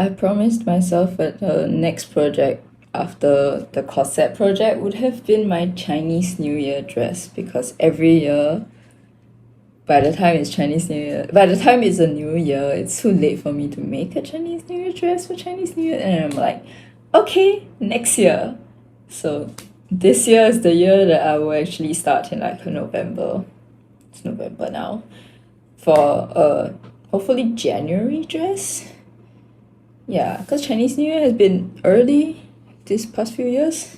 I promised myself that the next project after the corset project would have been my Chinese New Year dress, because every year, by the time it's Chinese New Year, by the time it's a new year, it's too late for me to make a Chinese New Year dress for Chinese New Year, and I'm like, okay, next year. So this year is the year that I will actually start in like November. It's November now. For a hopefully January dress. Yeah, because Chinese New Year has been early this past few years.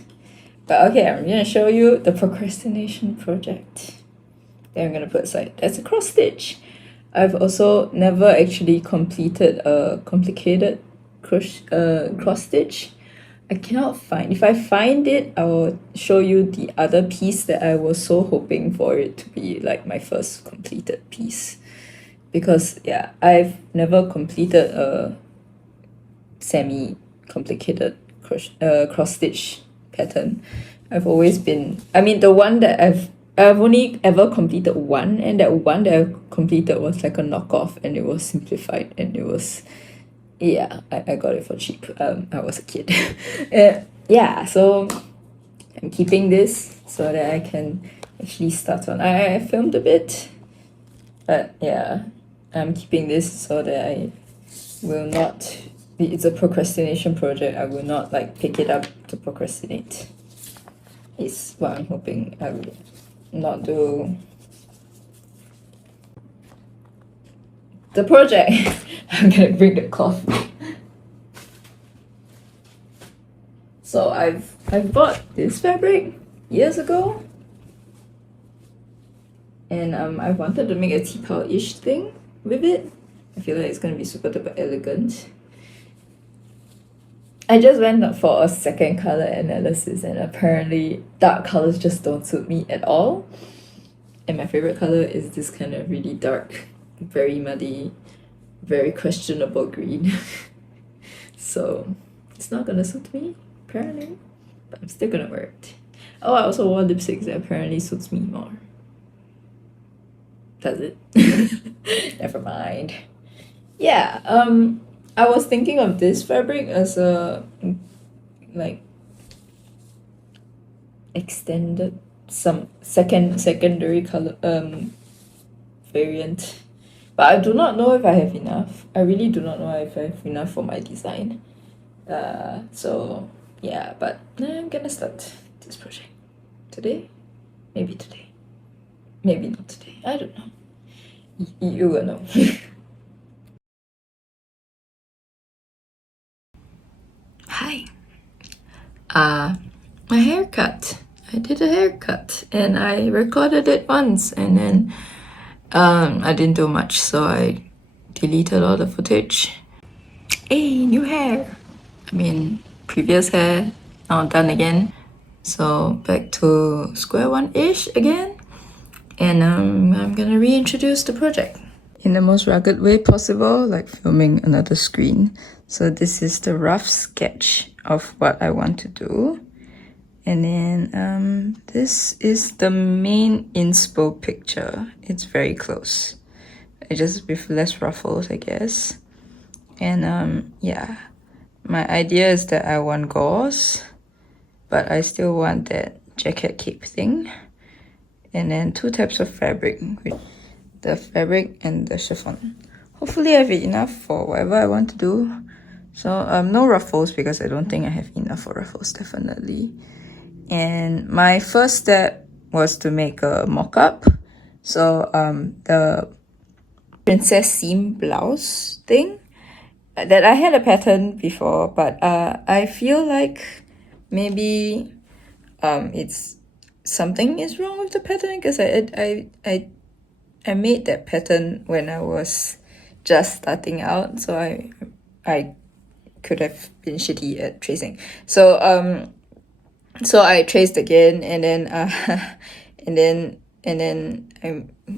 But okay, I'm gonna show you the procrastination project that I'm gonna put aside. That's a cross stitch. I've also never actually completed a complicated cross stitch. I cannot find. If I find it, I will show you the other piece that I was so hoping for it to be like my first completed piece. Because yeah, I've never completed a semi-complicated cross stitch pattern. I've always been, I mean, the one that I've only ever completed one, and that one that I completed was like a knockoff, and it was simplified, and it was, yeah, I got it for cheap. I was a kid. Yeah, so I'm keeping this so that I can actually start on. I filmed a bit, but yeah, I'm keeping this so that I will not, it's a procrastination project. I will not like pick it up to procrastinate. Is what I'm hoping I will not do. The project. I'm gonna bring the cloth. So I've bought this fabric years ago, and I wanted to make a T-Pow-ish thing with it. I feel like it's gonna be super duper elegant. I just went for a second color analysis, and apparently dark colors just don't suit me at all. And my favorite color is this kind of really dark, very muddy, very questionable green. So it's not gonna suit me, apparently, but I'm still gonna wear it. Oh, I also wore lipsticks that apparently suits me more. Does it? Never mind. Yeah, I was thinking of this fabric as a like extended some secondary color variant, but I do not know if I have enough. I really do not know if I have enough for my design. So yeah, but I'm gonna start this project today, maybe not today. I don't know. You will know. Hi. My haircut. I did a haircut and I recorded it once, and then I didn't do much, so I deleted all the footage. Hey, new hair. I mean, previous hair, now done again. So back to square one-ish again. And I'm gonna reintroduce the project in the most rugged way possible, like filming another screen. So this is the rough sketch of what I want to do. And then this is the main inspo picture. It's very close. It just with less ruffles, I guess. And yeah, my idea is that I want gauze, but I still want that jacket cape thing. And then 2 types of fabric, the fabric and the chiffon. Hopefully I have enough for whatever I want to do. So no ruffles, because I don't think I have enough for ruffles, definitely. And my first step was to make a mock-up. So the princess seam blouse thing, that I had a pattern before, but I feel like maybe it's something is wrong with the pattern, because I made that pattern when I was just starting out, so I could have been shitty at tracing. So I traced again, and then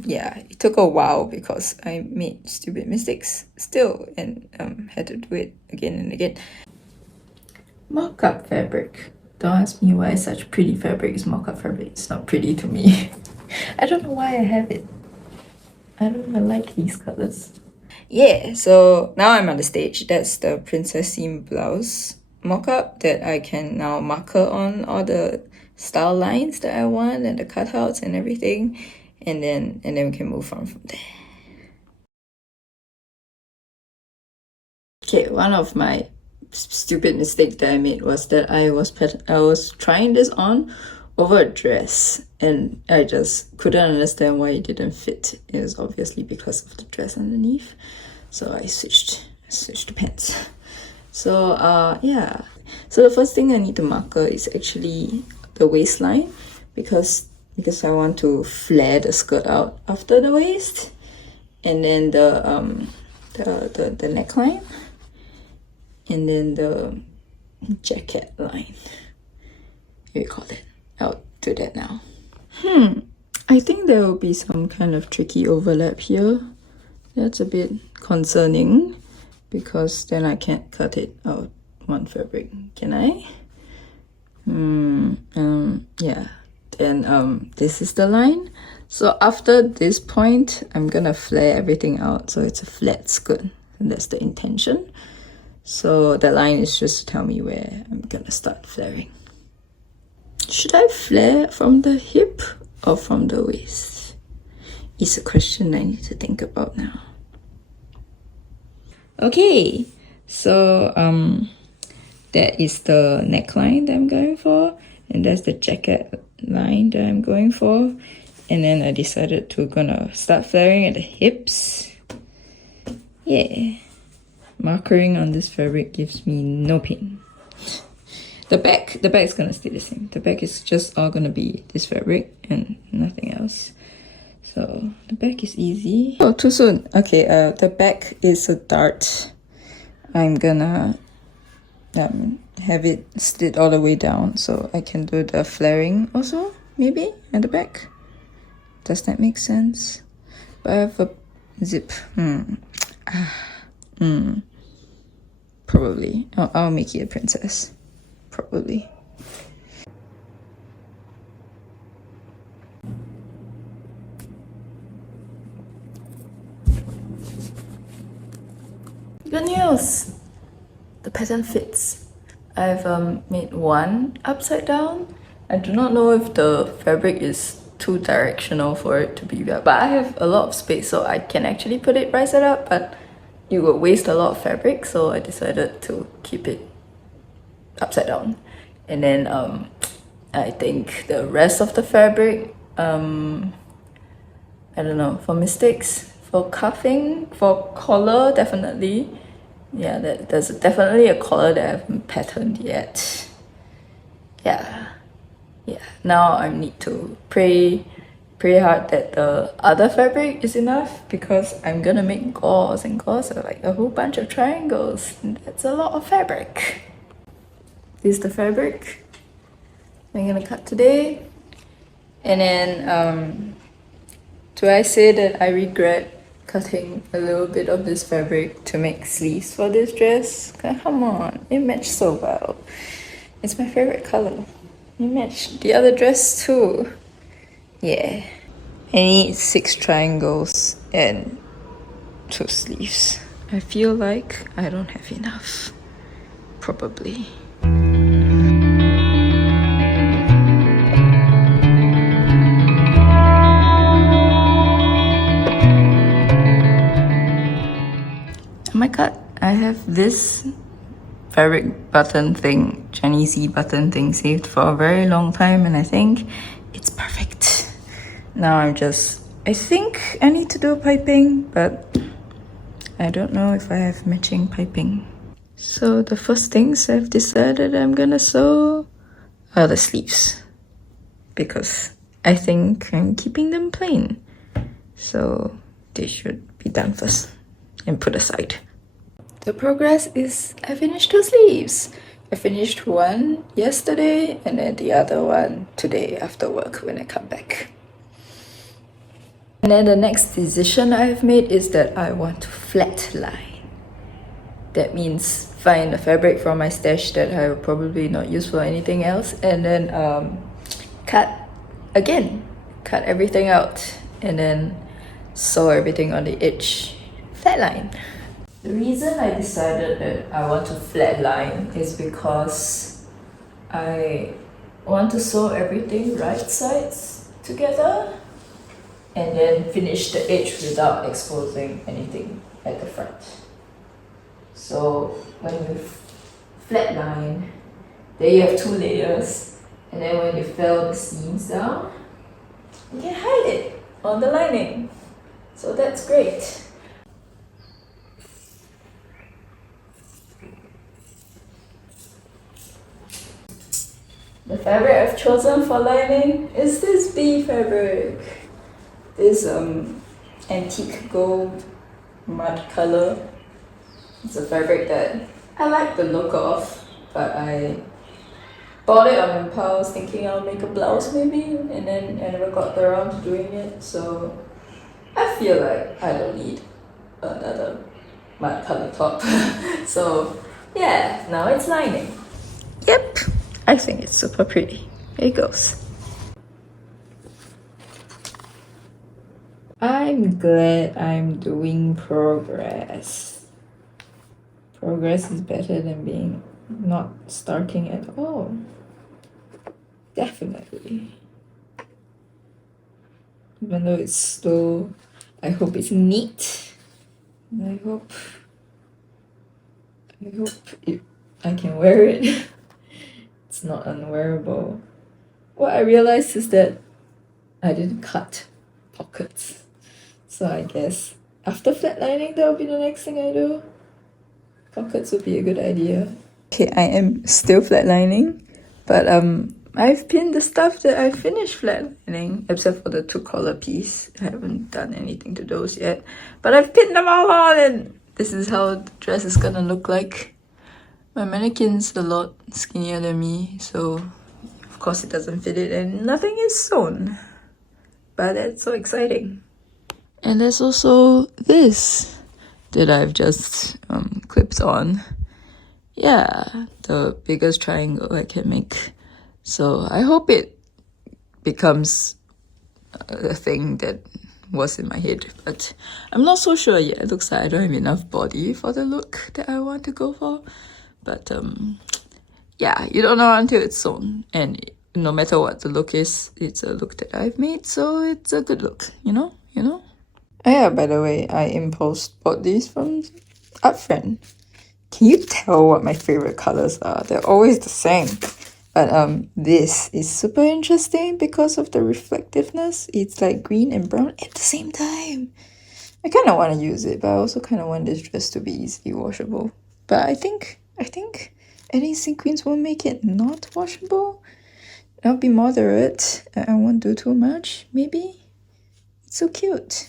yeah, it took a while because I made stupid mistakes still, and had to do it again and again. Mock-up fabric. Don't ask me why such pretty fabric is mock-up fabric. It's not pretty to me. I don't know why I have it. I don't even like these colors. yeah, so now I'm on the stage. That's the princess seam blouse mock-up that I can now marker on all the style lines that I want and the cutouts and everything, and then we can move on from there. Okay, one of my stupid mistake that I made was that I was trying this on over a dress, and I just couldn't understand why it didn't fit. It was obviously because of the dress underneath, so I switched the pants. So yeah, so the first thing I need to marker is actually the waistline, because I want to flare the skirt out after the waist, and then the neckline, and then the jacket line. What do you call it? I'll do that now. I think there will be some kind of tricky overlap here. That's a bit concerning, because then I can't cut it out one fabric, can I? Yeah. Then this is the line. So after this point, I'm gonna flare everything out so it's a flat skirt, and that's the intention. So that line is just to tell me where I'm gonna start flaring. Should I flare from the hip or from the waist? It's a question I need to think about now. Okay, so that is the neckline that I'm going for, and that's the jacket line that I'm going for. And then I decided to gonna start flaring at the hips. Yeah. Markering on this fabric gives me no pain. The back is gonna stay the same. The back is just all gonna be this fabric and nothing else. So the back is easy. Oh, too soon. Okay, the back is a dart. I'm gonna have it slit all the way down so I can do the flaring also, maybe, at the back. Does that make sense? But I have a zip. Probably. I'll make it a princess. Probably. Good news! The pattern fits. I've made one upside down. I do not know if the fabric is too directional for it to be that, but I have a lot of space, so I can actually put it right side up, but it would waste a lot of fabric, so I decided to keep it upside down. And then I think the rest of the fabric, I don't know, for mistakes, for cuffing, for collar, definitely. Yeah, there's definitely a collar that I haven't patterned yet. Yeah. Now I need to pray hard that the other fabric is enough, because I'm gonna make gauze, and gauze are like a whole bunch of triangles, and that's a lot of fabric. This is the fabric I'm gonna cut today. And then do I say that I regret cutting a little bit of this fabric to make sleeves for this dress? Come on, it matched so well. It's my favorite color. It matched the other dress too. Yeah. I need 6 triangles and 2 sleeves. I feel like I don't have enough. Probably. On my cut, I have this fabric button thing, Chinese button thing, saved for a very long time, and I think it's perfect. Now I think I need to do piping, but I don't know if I have matching piping. So the first things I've decided I'm gonna sew are the sleeves, because I think I'm keeping them plain. So they should be done first and put aside. The progress is I finished 2 sleeves. I finished one yesterday and then the other one today after work when I come back. And then the next decision I have made is that I want to flatline. That means find a fabric from my stash that I will probably not use for anything else, and then cut everything out, and then sew everything on the edge. Flatline. The reason I decided that I want to flatline is because I want to sew everything right sides together and then finish the edge without exposing anything at the front. So when you flatline, then you have 2 layers, and then when you fill the seams down, you can hide it on the lining. So that's great. The fabric I've chosen for lining is this bee fabric. This antique gold mud color. It's a fabric that I like the look of, but I bought it on impulse thinking I'll make a blouse maybe, and then I never got around to doing it, so I feel like I don't need another mud color top. So yeah, now it's lining. Yep, I think it's super pretty. Here it goes. I'm glad I'm doing progress. Progress is better than being not starting at all. Definitely. Even though it's slow, I hope it's neat. And I hope I can wear it. It's not unwearable. What I realized is that I didn't cut pockets. So I guess after flatlining, that will be the next thing I do. Pockets would be a good idea. Okay, I am still flatlining, but I've pinned the stuff that I finished flatlining, except for the 2 collar piece. I haven't done anything to those yet, but I've pinned them all on, and this is how the dress is gonna look like. My mannequin's a lot skinnier than me, so of course it doesn't fit it, and nothing is sewn. But that's so exciting. And there's also this that I've just clipped on. Yeah, the biggest triangle I can make. So I hope it becomes a thing that was in my head, but I'm not so sure yet. It looks like I don't have enough body for the look that I want to go for. But yeah, you don't know until it's sewn. And no matter what the look is, it's a look that I've made, so it's a good look, you know? Oh yeah, by the way, I impulse bought these from Upfriend. Can you tell what my favorite colors are? They're always the same. But this is super interesting because of the reflectiveness. It's like green and brown at the same time. I kind of want to use it, but I also kind of want this dress to be easily washable. But I think adding sequins will make it not washable. I'll be moderate. I won't do too much, maybe. It's so cute.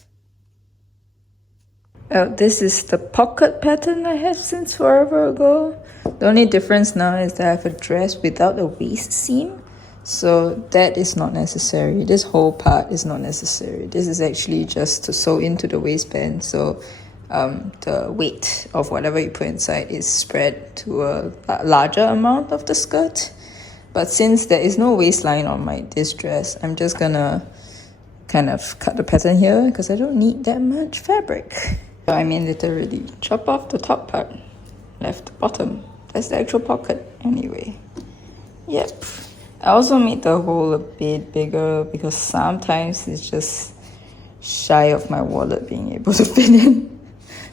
This is the pocket pattern I have since forever ago. The only difference now is that I have a dress without a waist seam. So that is not necessary. This whole part is not necessary. This is actually just to sew into the waistband. So the weight of whatever you put inside is spread to a larger amount of the skirt. But since there is no waistline on this dress, I'm just gonna kind of cut the pattern here because I don't need that much fabric. I mean literally chop off the top part, left bottom. That's the actual pocket anyway. Yep. I also made the hole a bit bigger because sometimes it's just shy of my wallet being able to fit in.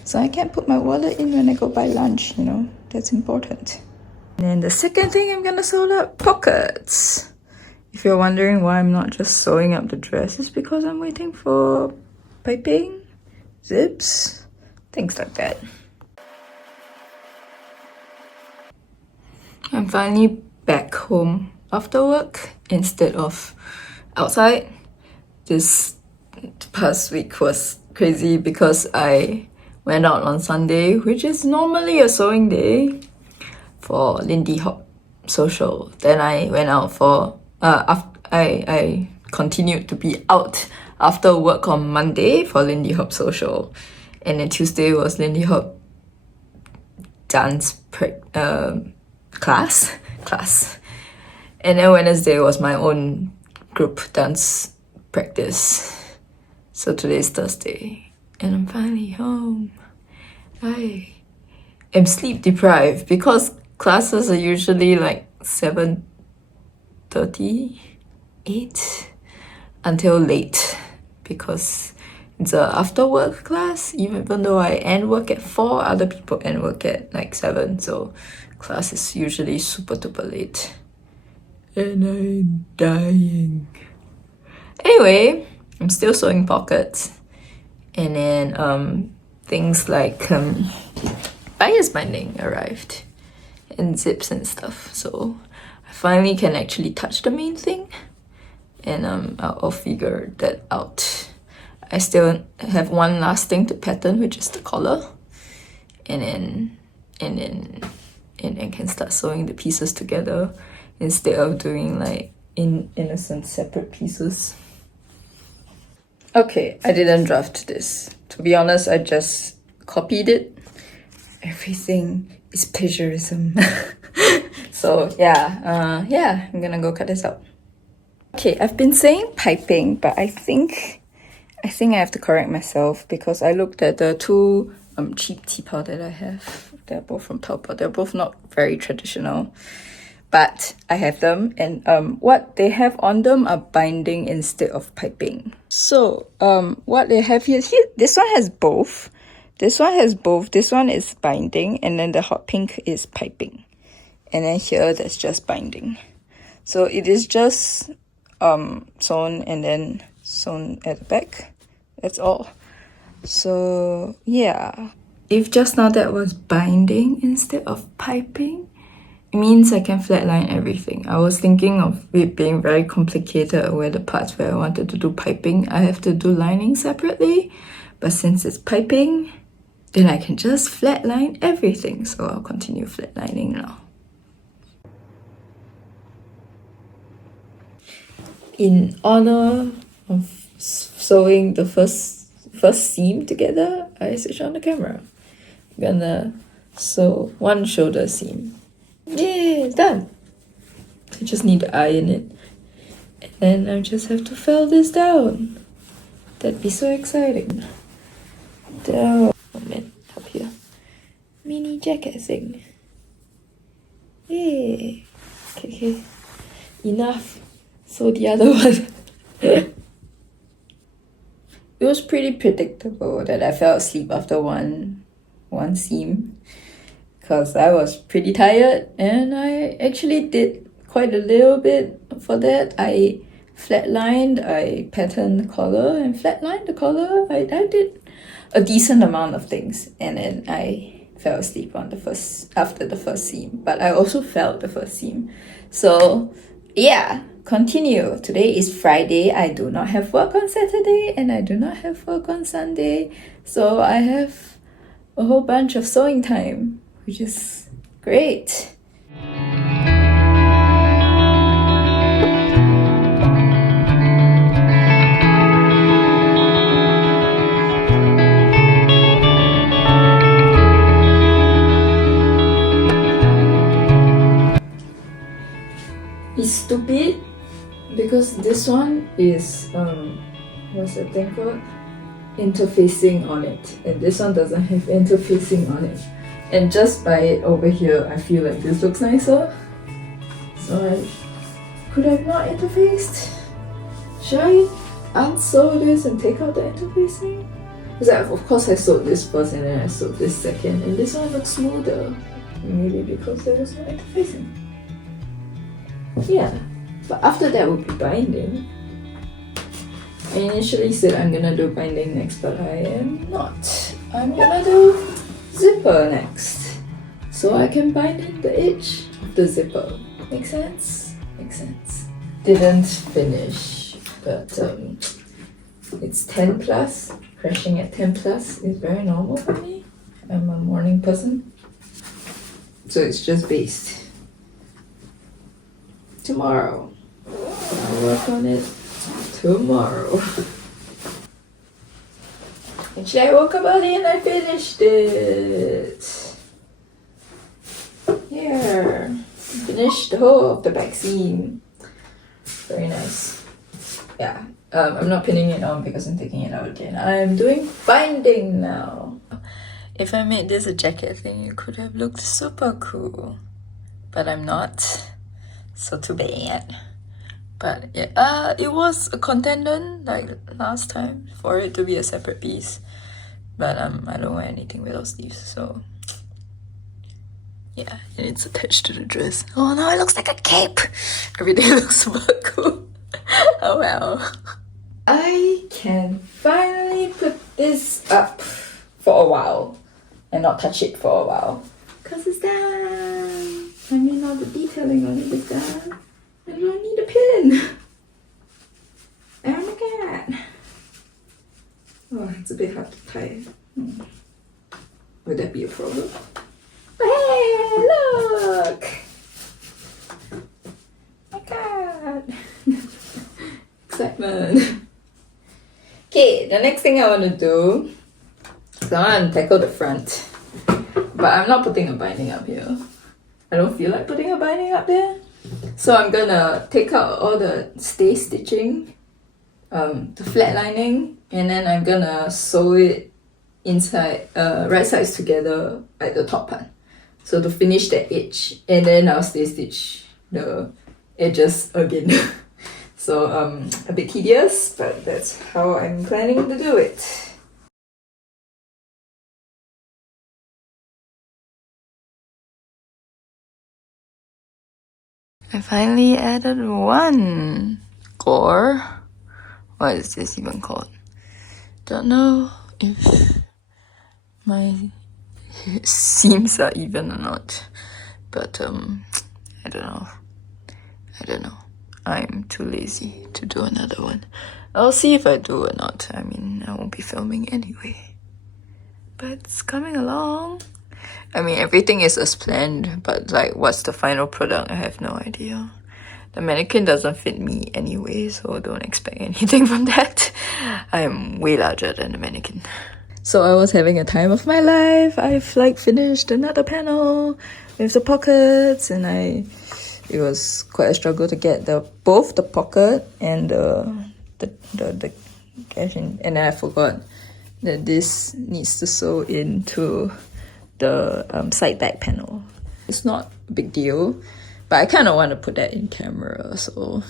So I can't put my wallet in when I go buy lunch, you know, that's important. And then the second thing I'm gonna sew up, pockets. If you're wondering why I'm not just sewing up the dress, it's because I'm waiting for piping, zips, things like that. I'm finally back home after work instead of outside. This past week was crazy because I went out on Sunday, which is normally a sewing day, for Lindy Hop social. Then I went out for I continued to be out after work on Monday for Lindy Hop social, and then Tuesday was Lindy Hop dance class, and then Wednesday was my own group dance practice. So today's Thursday and I'm finally home. I am sleep deprived because classes are usually like 7:30, 8 until late because it's a after work class. Even though I end work at 4, other people end work at like 7, so class is usually super duper late. And I'm dying. Anyway, I'm still sewing pockets. And then things like bias binding arrived and zips and stuff. So I finally can actually touch the main thing. And I'll figure that out. I still have one last thing to pattern, which is the collar. And then can start sewing the pieces together instead of doing like in innocent separate pieces. Okay, I didn't draft this. To be honest, I just copied it. Everything is plagiarism. So yeah, I'm gonna go cut this out. Okay, I've been saying piping, but I think I have to correct myself because I looked at the two cheap teapot that I have. They're both from Taobao. They're both not very traditional, but I have them, and what they have on them are binding instead of piping. So what they have here, this one has both. This one has both. This one is binding, and then the hot pink is piping. And then here, that's just binding. So it is just sewn and then sewn at the back. That's all. So yeah. If just now that was binding instead of piping, it means I can flatline everything. I was thinking of it being very complicated where the parts where I wanted to do piping, I have to do lining separately. But since it's piping, then I can just flatline everything. So I'll continue flatlining now. In honor of sewing the first seam together, I switch on the camera. I'm gonna sew one shoulder seam. Yay, it's done! I just need to iron it. And then I just have to fell this down. That'd be so exciting. Down. Oh man, up here. Mini jacket thing. Yay! Okay. Enough. So the other one. It was pretty predictable that I fell asleep after one seam because I was pretty tired, and I actually did quite a little bit for that. I flatlined, I patterned the collar and flatlined the collar. I did a decent amount of things, and then I fell asleep on after the first seam, but I also felt the first seam. So yeah, continue. Today is Friday. I do not have work on Saturday, and I do not have work on Sunday, so I have a whole bunch of sewing time, which is great. It's stupid because this one is what's the thing called? Interfacing on it, and this one doesn't have interfacing on it. And just by it over here, I feel like this looks nicer. So I could have not interfaced. Should I unsew this and take out the interfacing? Because of course I sewed this first and then I sewed this second, and this one looks smoother. Maybe because there was no interfacing. Yeah, but after that will be binding. I initially said I'm gonna do binding next, but I am not. I'm gonna do zipper next, so I can bind in the edge of the zipper. Make sense? Makes sense. Didn't finish, but it's 10 plus. Crashing at 10 plus is very normal for me. I'm a morning person, so it's just based. Tomorrow, I'll work on it tomorrow. Actually, I woke up early and I finished it. Here, finished the whole of the back seam. Very nice. Yeah, I'm not pinning it on because I'm taking it out again. I'm doing binding now. If I made this a jacket thing, it could have looked super cool. But I'm not. So too bad. But yeah, it was a contender like last time for it to be a separate piece. But I don't wear anything without sleeves, so yeah, and it's attached to the dress. Oh no, it looks like a cape! Everything looks super cool. Oh well. I can finally put this up for a while and not touch it for a while. Cause it's done! I mean, all the detailing on it is done. I don't need a pin. Oh my god. Oh, it's a bit hard to tie. Would that be a problem? But hey, look! Oh my god. Excitement. Okay, the next thing I want to do is I want to tackle the front. But I'm not putting a binding up here. I don't feel like putting a binding up there. So I'm gonna take out all the stay stitching, the flat lining, and then I'm gonna sew it inside, right sides together at the top part. So to finish the edge, and then I'll stay stitch the edges again. So a bit tedious, but that's how I'm planning to do it. I finally added one gore. What is this even called? Don't know if my seams are even or not, but I don't know. I'm too lazy to do another one. I'll see if I do or not. I mean, I won't be filming anyway, but it's coming along. I mean, everything is as planned, but like, what's the final product? I have no idea. The mannequin doesn't fit me anyway, so don't expect anything from that. I'm way larger than the mannequin. So I was having a time of my life. I've like finished another panel with the pockets, and it was quite a struggle to get both the pocket and the cash in. And then I forgot that this needs to sew into the side back panel. It's not a big deal, but I kind of want to put that in camera, so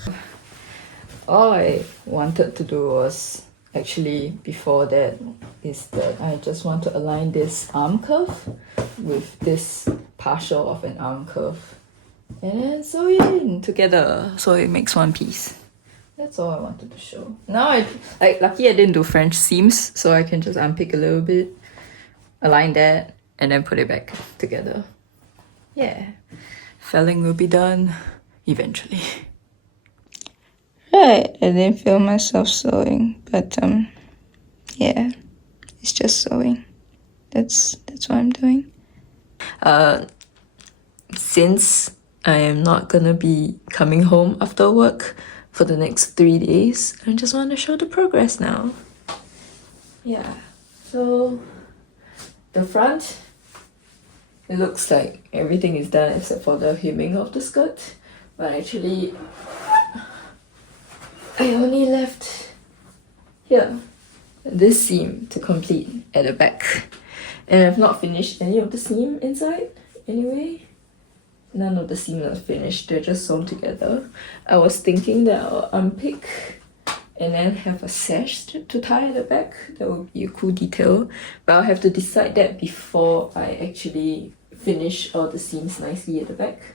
all I wanted to do was actually before that is that I just want to align this arm curve with this partial of an arm curve and then sew it in together so it makes one piece. That's all I wanted to show. Now lucky I didn't do French seams, so I can just unpick a little bit, align that, and then put it back together. Yeah, felling will be done eventually. Right, I didn't feel myself sewing, but yeah, it's just sewing. That's what I'm doing. Since I am not gonna be coming home after work for the next 3 days, I just want to show the progress now. Yeah, so the front, it looks like everything is done except for the hemming of the skirt, but actually I only left here this seam to complete at the back, and I've not finished any of the seam inside anyway. None of the seams are finished, they're just sewn together. I was thinking that I'll unpick and then have a sash to tie at the back. That would be a cool detail, but I'll have to decide that before I actually finish all the seams nicely at the back.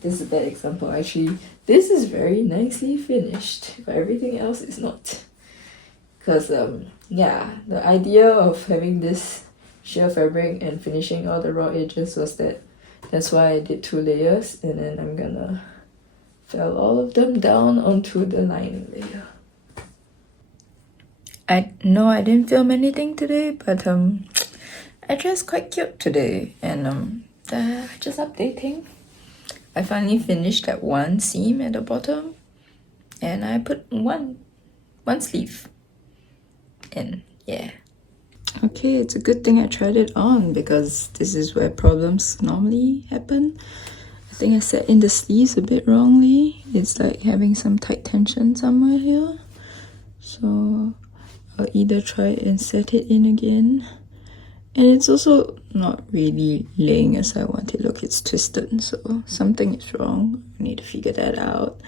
This is a bad example. Actually, this is very nicely finished, but everything else is not. Because yeah, the idea of having this sheer fabric and finishing all the raw edges was that's why I did 2 layers, and then I'm gonna fell all of them down onto the lining layer. I didn't film anything today, but I dressed quite cute today, and just updating. I finally finished that one seam at the bottom, and I put one sleeve in. Yeah. Okay, it's a good thing I tried it on, because this is where problems normally happen. I think I set in the sleeves a bit wrongly. It's like having some tight tension somewhere here. So I'll either try and set it in again And it's also not really laying as I want it. Look, it's twisted, so something is wrong. I need to figure that out.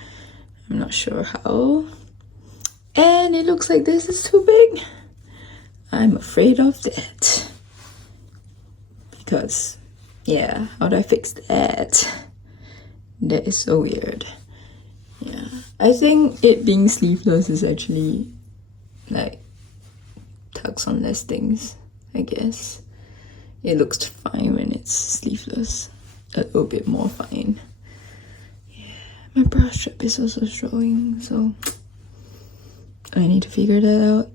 I'm not sure how. And it looks like this is too big. I'm afraid of that. Because, yeah, how do I fix that? That is so weird. Yeah, I think it being sleeveless is actually like tucks on less things, I guess. It looks fine when it's sleeveless. A little bit more fine. Yeah, my bra strap is also showing, so I need to figure that out.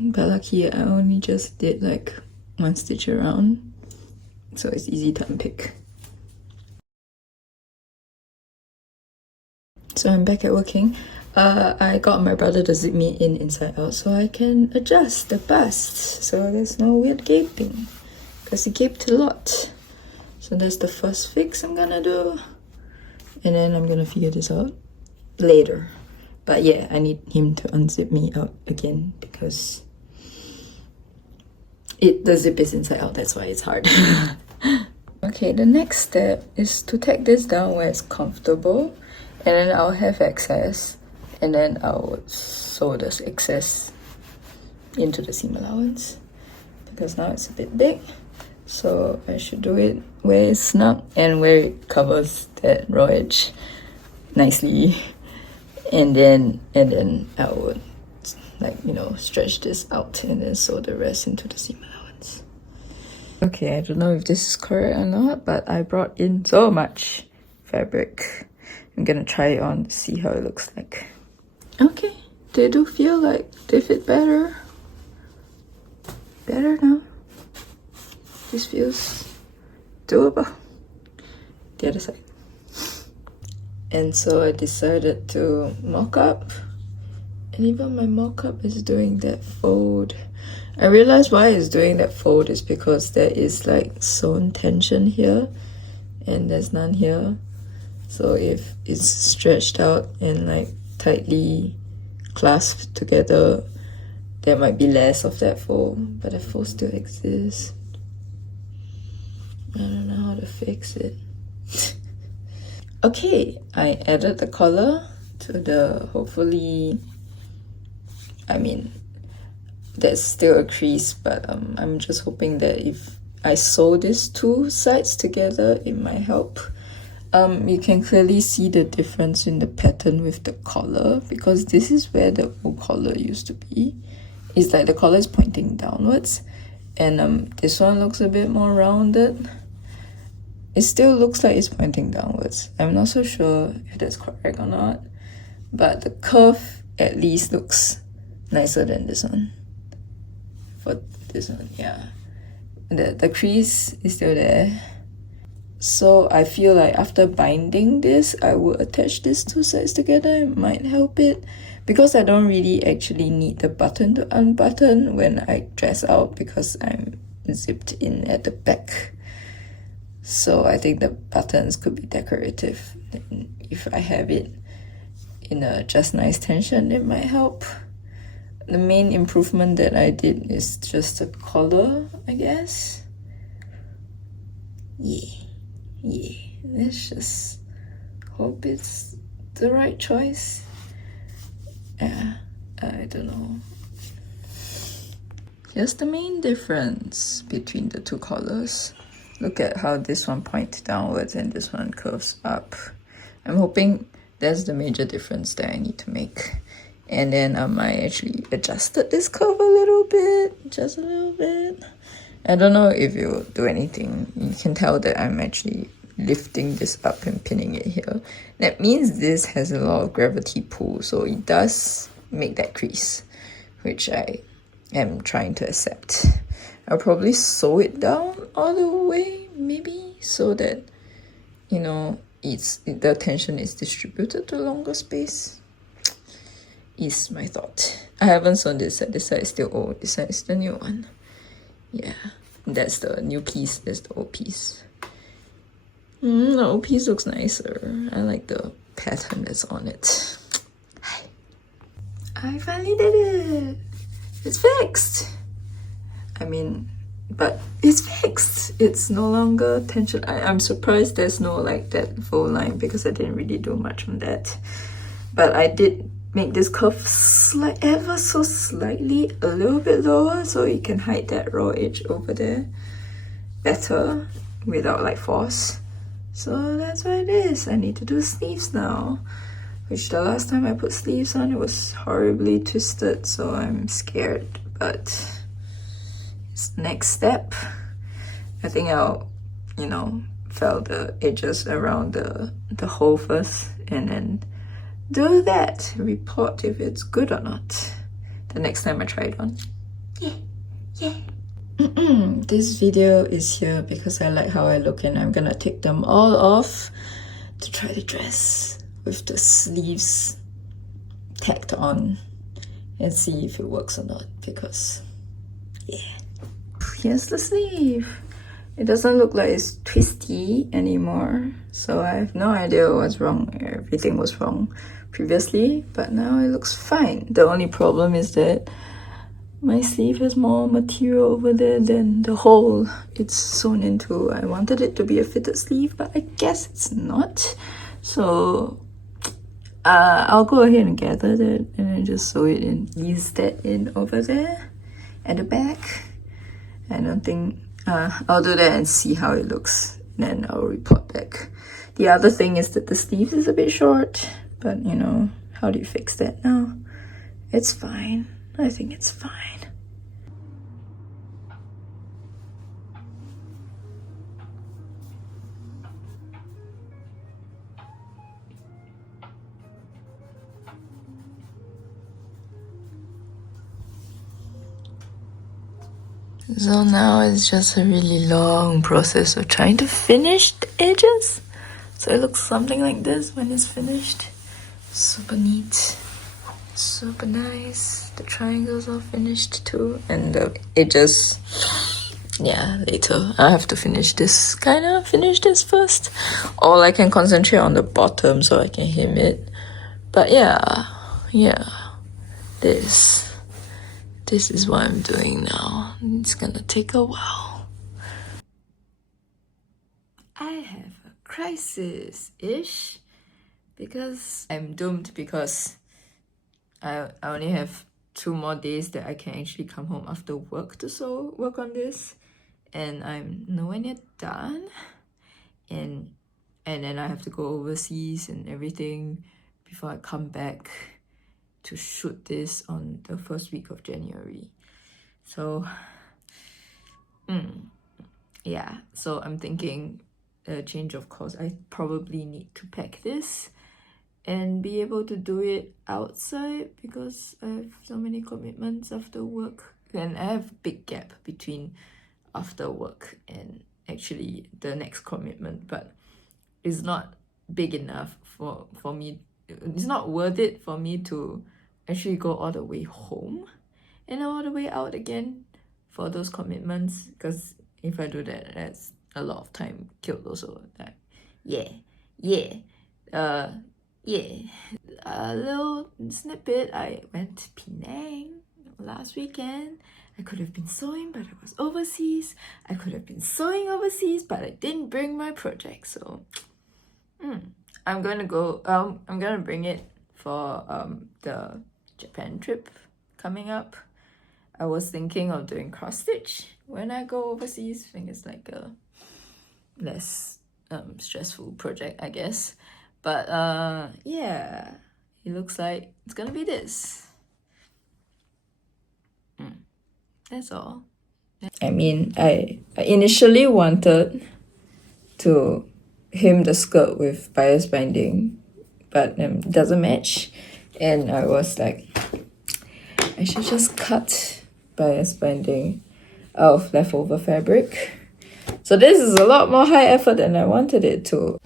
But lucky I only just did like one stitch around, so it's easy to unpick. So I'm back at working. I got my brother to zip me in inside out so I can adjust the bust so there's no weird gaping, because he gaped a lot. So that's the first fix I'm gonna do, and then I'm gonna figure this out later. But yeah, I need him to unzip me out again because the zip is inside out, that's why it's hard. Okay, the next step is to tack this down where it's comfortable, and then I'll have excess, and then I'll sew this excess into the seam allowance, because now it's a bit big. So I should do it where it's snug and where it covers that raw edge nicely. And then I would, like, you know, stretch this out and then sew the rest into the seam allowance. Okay, I don't know if this is correct or not, but I brought in so much fabric. I'm gonna try it on to see how it looks like. Okay, they do feel like they fit better. Better now. This feels doable. The other side. And so I decided to mock up. And even my mock up is doing that fold. I realized why it's doing that fold is because there is like sewn tension here and there's none here. So if it's stretched out and like tightly clasped together, there might be less of that fold, but the fold still exists. I don't know how to fix it. Okay, I added the collar to the, hopefully, I mean, there's still a crease, but I'm just hoping that if I sew these two sides together, it might help. You can clearly see the difference in the pattern with the collar, because this is where the old collar used to be. It's like the collar is pointing downwards, and this one looks a bit more rounded. It still looks like it's pointing downwards. I'm not so sure if that's correct or not, but the curve at least looks nicer than this one. For this one, yeah. The crease is still there. So I feel like after binding this, I will attach these two sides together. It might help it, because I don't really actually need the button to unbutton when I dress out, because I'm zipped in at the back. So I think the buttons could be decorative. If I have it in a just nice tension, it might help. The main improvement that I did is just the collar, I guess. Yeah, let's just hope it's the right choice. Yeah, I don't know. Here's the main difference between the two collars. Look at how this one points downwards and this one curves up. I'm hoping that's the major difference that I need to make. And then I actually adjusted this curve a little bit, just a little bit. I don't know if it will do anything. You can tell that I'm actually lifting this up and pinning it here. That means this has a lot of gravity pull, so it does make that crease, which I am trying to accept. I'll probably sew it down all the way, maybe, so that, you know, the tension is distributed to a longer space. Is my thought. I haven't sewn this side. This side is still old. This side is the new one. Yeah, that's the new piece. That's the old piece. The old piece looks nicer. I like the pattern that's on it. I finally did it. It's fixed. I mean, but it's fixed. It's no longer tension. I'm surprised there's no like that full line because I didn't really do much on that. But I did make this curve ever so slightly a little bit lower so you can hide that raw edge over there better without like force. So that's what it is. I need to do sleeves now, which the last time I put sleeves on it was horribly twisted, so I'm scared, but it's the next step. I think I'll, you know, file the edges around the hole first and then do that. Report if it's good or not the next time I try it on. Yeah. This video is here because I like how I look, and I'm gonna take them all off to try the dress with the sleeves tacked on and see if it works or not, because yeah. Here's the sleeve. It doesn't look like it's twisty anymore, so I have no idea what's wrong. Everything was wrong previously, but now it looks fine. The only problem is that my sleeve has more material over there than the hole it's sewn into. I wanted it to be a fitted sleeve, but I guess it's not. So I'll go ahead and gather that and then just sew it in, ease that in over there at the back. I don't think I'll do that and see how it looks, then I'll report back. The other thing is that the sleeve is a bit short, but you know, how do you fix that now? It's fine. I think it's fine. So now it's just a really long process of trying to finish the edges. So it looks something like this when it's finished. Super neat. Super nice. The triangles are finished too. And the edges, yeah, later. I have to finish this first. Or I can concentrate on the bottom so I can hem it. But yeah. This is what I'm doing now. It's gonna take a while. I have a crisis-ish because I'm doomed because I only have 2 more days that I can actually come home after work to work on this, and I'm nowhere near done, and then I have to go overseas and everything before I come back to shoot this on the first week of January. So yeah, so I'm thinking a change of course. I probably need to pack this and be able to do it outside because I have so many commitments after work, and I have a big gap between after work and actually the next commitment, but it's not big enough for me. It's not worth it for me to actually go all the way home and all the way out again for those commitments, because if I do that, that's a lot of time killed also. Like, a little snippet, I went to Penang last weekend. I could have been sewing, but I was overseas. I could have been sewing overseas, but I didn't bring my project. So I'm gonna bring it for the Japan trip coming up. I was thinking of doing cross stitch when I go overseas. I think it's like a less stressful project, I guess. But yeah, it looks like it's gonna be this. That's all. I mean, I initially wanted to hem the skirt with bias binding, but it doesn't match, and I was like, I should just cut bias binding out of leftover fabric. So this is a lot more high effort than I wanted it to.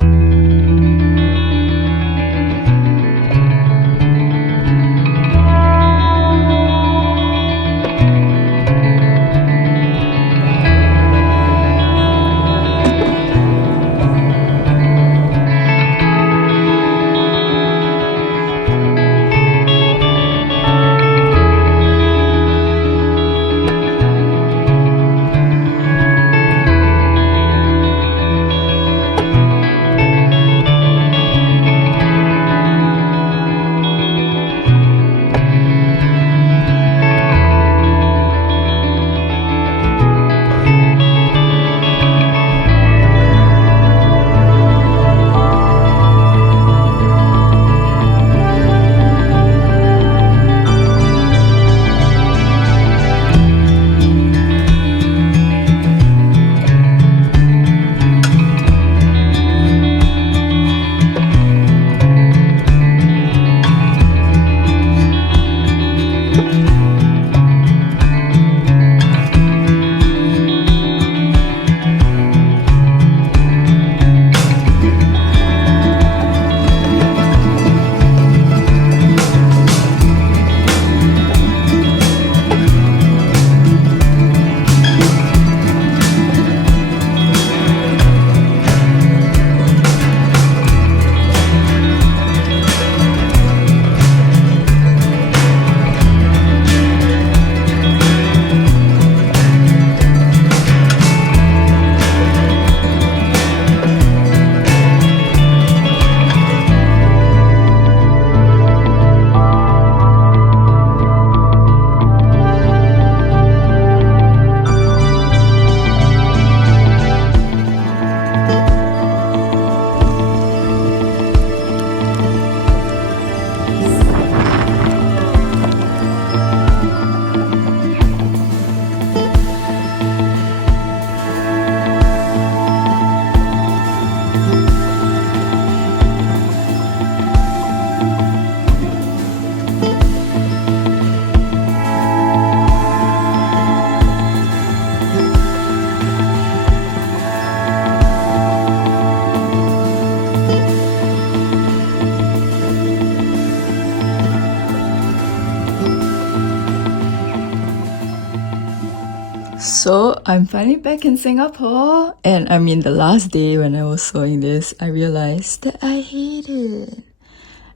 So I'm finally back in Singapore, and I mean the last day when I was sewing this, I realized that I hate it.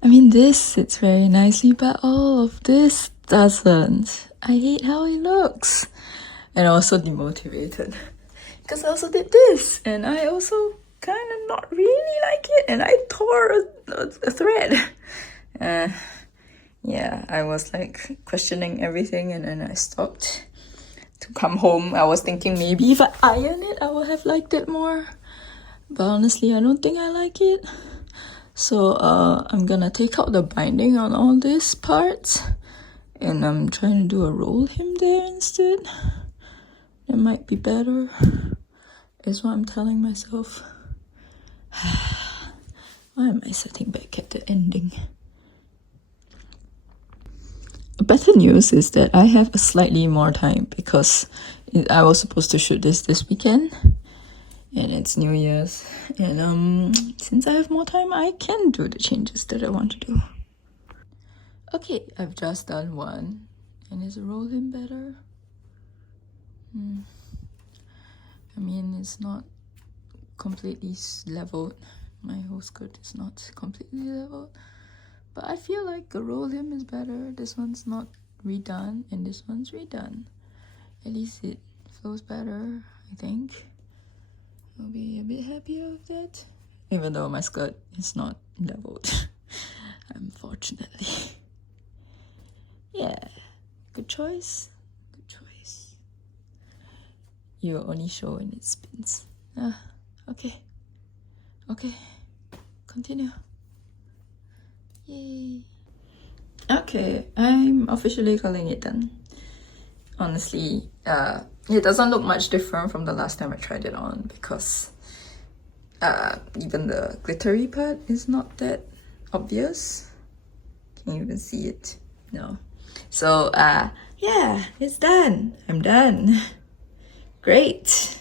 I mean, this sits very nicely, but all of this doesn't. I hate how it looks. And I was so demotivated because I also did this, and I also kind of not really like it, and I tore a thread. Yeah, I was like questioning everything, and then I stopped. To come home, I was thinking maybe if I iron it, I would have liked it more. But honestly, I don't think I like it. So I'm gonna take out the binding on all these parts, and I'm trying to do a roll hem there instead. That might be better, is what I'm telling myself. Why am I sitting back at the ending? Better news is that I have a slightly more time because I was supposed to shoot this weekend, and it's New Year's, and since I have more time, I can do the changes that I want to do. Okay, I've just done one, and is a roll hem better? I mean, it's not completely leveled. My whole skirt is not completely leveled, but I feel like the roll hem is better. This one's not redone, and this one's redone. At least it flows better, I think. I'll be a bit happier with that, even though my skirt is not leveled, unfortunately. Yeah, good choice. Good choice. You only show when it spins. Okay. Okay, continue. Yay. Okay, I'm officially calling it done. Honestly, it doesn't look much different from the last time I tried it on because even the glittery part is not that obvious. Can you even see it? No. So yeah, it's done. I'm done. Great.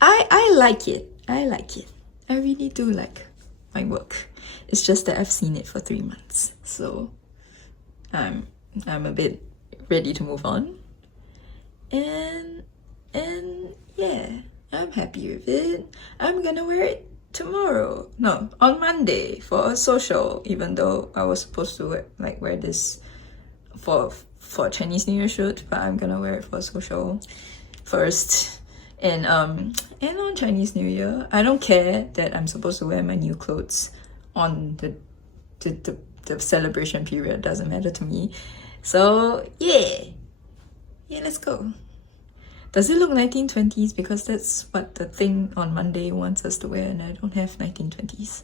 I like it. I like it. I really do like my work. It's just that I've seen it for 3 months, so I'm a bit ready to move on. And yeah, I'm happy with it. I'm gonna wear it tomorrow. No, on Monday for a social, even though I was supposed to wear this for Chinese New Year shoot, but I'm gonna wear it for a social first. And on Chinese New Year, I don't care that I'm supposed to wear my new clothes on the celebration period. Doesn't matter to me. So yeah, let's go. Does it look 1920s? Because that's what the thing on Monday wants us to wear, and I don't have 1920s.